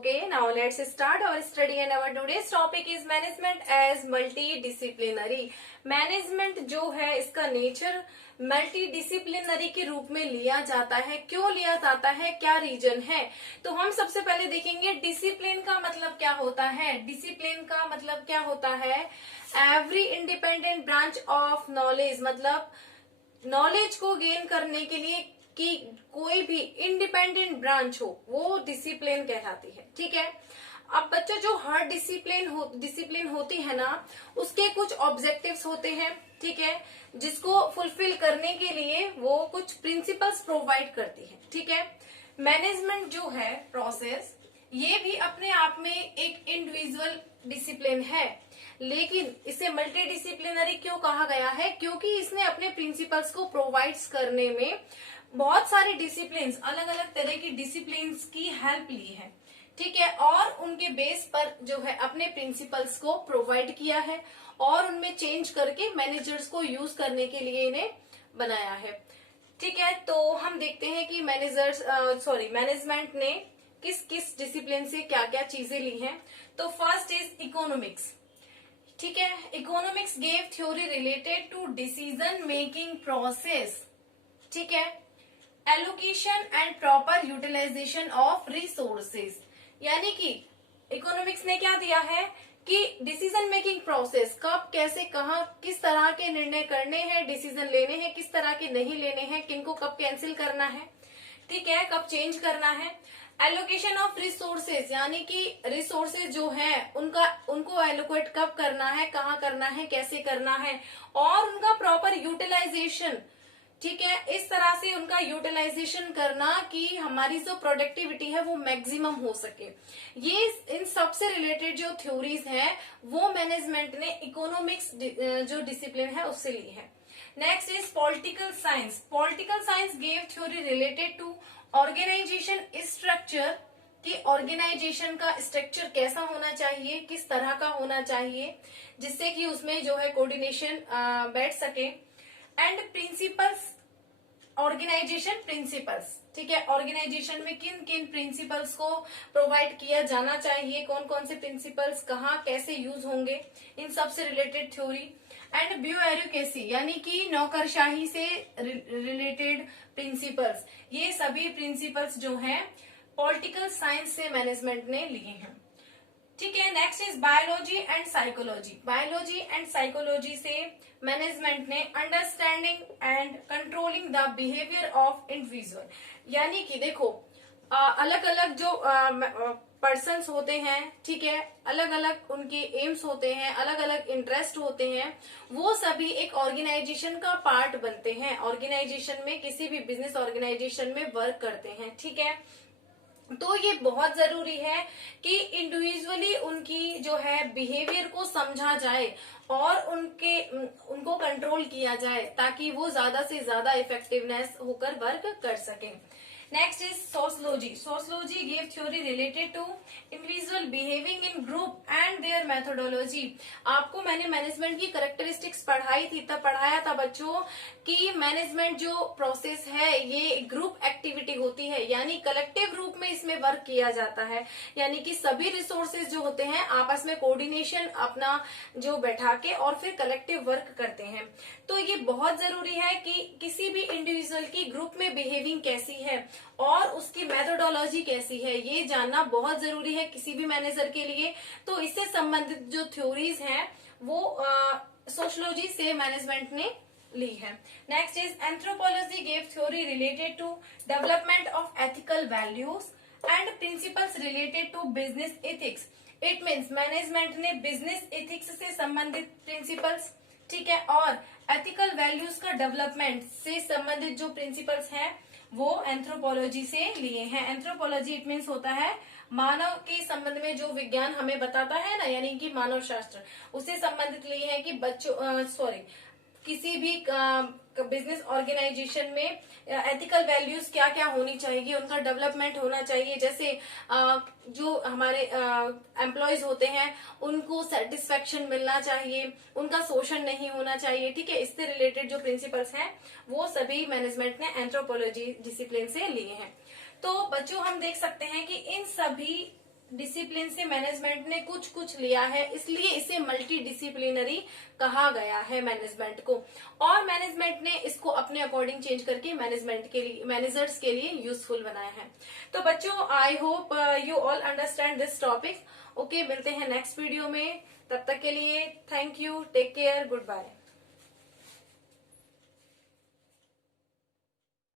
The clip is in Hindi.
Okay, now let's start our study and our today's topic is management as multidisciplinary. Management जो है इसका नेचर मल्टीडिसिप्लिनरी के रूप में लिया जाता है। क्यों लिया जाता है, क्या रीजन है? तो हम सबसे पहले देखेंगे डिसिप्लिन का मतलब क्या होता है। डिसिप्लिन का मतलब क्या होता है? Every independent branch of knowledge, मतलब नॉलेज को गेन करने के लिए कि कोई भी इंडिपेंडेंट ब्रांच हो वो डिसिप्लिन कहलाती है। ठीक है। अब बच्चों जो हर डिसिप्लिन होती है ना, उसके कुछ ऑब्जेक्टिव्स होते हैं। ठीक है, जिसको फुलफिल करने के लिए वो कुछ प्रिंसिपल्स प्रोवाइड करती है। ठीक है। मैनेजमेंट जो है प्रोसेस, ये भी अपने आप में एक इंडिविजुअल डिसिप्लिन है, लेकिन इसे मल्टीडिसिप्लिनरी क्यों कहा गया है? क्योंकि इसने अपने प्रिंसिपल्स को प्रोवाइड्स करने में बहुत सारे डिसिप्लिन, अलग अलग तरह की डिसिप्लिन की हेल्प ली है। ठीक है, और उनके बेस पर जो है अपने प्रिंसिपल्स को प्रोवाइड किया है और उनमें चेंज करके मैनेजर्स को यूज करने के लिए इन्हें बनाया है। ठीक है, तो हम देखते हैं कि मैनेजमेंट ने किस किस डिसिप्लिन से क्या क्या चीजें ली हैं। तो फर्स्ट इज इकोनॉमिक्स। ठीक है, economics gave theory related to decision making process. ठीक है, allocation and proper utilization of resources, यानी कि इकोनॉमिक्स ने क्या दिया है कि डिसीजन मेकिंग प्रोसेस, कब कैसे कहाँ किस तरह के निर्णय करने हैं, डिसीजन लेने हैं, किस तरह के नहीं लेने हैं, किनको कब कैंसिल करना है, ठीक है, कब चेंज करना है। एलोकेशन ऑफ रिसोर्सेज, यानी कि रिसोर्सेज जो है उनको एलोकेट कब करना है, कहाँ करना है, कैसे करना है, और उनका प्रॉपर यूटिलाइजेशन। ठीक है, इस तरह से उनका यूटिलाइजेशन करना कि हमारी जो प्रोडक्टिविटी है वो मैक्सिमम हो सके। ये इन सबसे रिलेटेड जो थ्योरीज है वो मैनेजमेंट ने इकोनॉमिक्स जो डिसिप्लिन है उससे ली है। Next is political science. Political science gave theory related to organization structure, कि ऑर्गेनाइजेशन का स्ट्रक्चर कैसा होना चाहिए, किस तरह का होना चाहिए, जिससे कि उसमें जो है कोऑर्डिनेशन बैठ सके। And principles, organization principles. ठीक है, ऑर्गेनाइजेशन में किन किन प्रिंसिपल्स को प्रोवाइड किया जाना चाहिए, कौन कौन से प्रिंसिपल्स कहाँ कैसे यूज होंगे, इन सब से रिलेटेड थ्योरी। एंड ब्यूरोक्रेसी, यानी कि नौकरशाही से रिलेटेड प्रिंसिपल्स, ये सभी प्रिंसिपल्स जो हैं पॉलिटिकल साइंस से मैनेजमेंट ने लिए हैं। ठीक है, next is biology and psychology. Biology and psychology से मैनेजमेंट ने understanding and controlling the behaviour of individual, यानी कि देखो अलग अलग जो पर्सन्स होते हैं, ठीक है, अलग अलग उनके एम्स होते हैं, अलग अलग इंटरेस्ट होते हैं, वो सभी एक ऑर्गेनाइजेशन का पार्ट बनते हैं। ऑर्गेनाइजेशन में, किसी भी बिजनेस ऑर्गेनाइजेशन में वर्क करते हैं। ठीक है, तो ये बहुत जरूरी है कि इंडिविजुअली उनकी जो है बिहेवियर को समझा जाए और उनको कंट्रोल किया जाए, ताकि वो ज्यादा से ज्यादा इफेक्टिवनेस होकर वर्क कर सकें। Next is sociology. Sociology give theory related to individual behaving in group and their methodology. आपको मैंने मैनेजमेंट की कैरेक्टरिस्टिक्स पढ़ाई थी, तब पढ़ाया था बच्चों कि मैनेजमेंट जो प्रोसेस है ये ग्रुप एक्टिविटी होती है, यानी कलेक्टिव रूप में इसमें वर्क किया जाता है, यानी कि सभी रिसोर्सेज जो होते हैं आपस में कोऑर्डिनेशन अपना जो बैठा के और फिर कलेक्टिव वर्क करते हैं। तो ये बहुत जरूरी है कि किसी भी इंडिविजुअल की ग्रुप में बिहेविंग कैसी है और उसकी मेथोडोलॉजी कैसी है, ये जानना बहुत जरूरी है किसी भी मैनेजर के लिए। तो इससे संबंधित जो थ्योरीज हैं वो सोशलॉजी से मैनेजमेंट ने ली है। Next is anthropology gave theory related to development of ethical values and principles related to business ethics. It means management ने बिजनेस एथिक्स से संबंधित प्रिंसिपल्स, ठीक है, और एथिकल वैल्यूज का डेवलपमेंट से संबंधित जो प्रिंसिपल्स हैं वो एंथ्रोपोलॉजी से लिए हैं। एंथ्रोपोलॉजी इट मीन्स होता है मानव के संबंध में जो विज्ञान हमें बताता है ना, यानी कि मानव शास्त्र, उससे संबंधित लिए हैं कि किसी भी बिजनेस ऑर्गेनाइजेशन में एथिकल वैल्यूज क्या क्या होनी चाहिए, उनका डेवलपमेंट होना चाहिए। जैसे जो हमारे एम्प्लॉयज होते हैं उनको सेटिस्फेक्शन मिलना चाहिए, उनका शोषण नहीं होना चाहिए। ठीक है, इससे रिलेटेड जो प्रिंसिपल्स हैं वो सभी मैनेजमेंट ने एंथ्रोपोलॉजी डिसिप्लिन से लिए हैं। तो बच्चों हम देख सकते हैं कि इन सभी डिसिप्लिन से मैनेजमेंट ने कुछ कुछ लिया है, इसलिए इसे मल्टी डिसिप्लिनरी कहा गया है मैनेजमेंट को। और मैनेजमेंट ने इसको अपने अकॉर्डिंग चेंज करके मैनेजमेंट के लिए, मैनेजर्स के लिए यूजफुल बनाया है। तो बच्चों, I hope you all understand this topic. Okay, मिलते हैं नेक्स्ट वीडियो में। तब तक के लिए thank you, take care, good bye.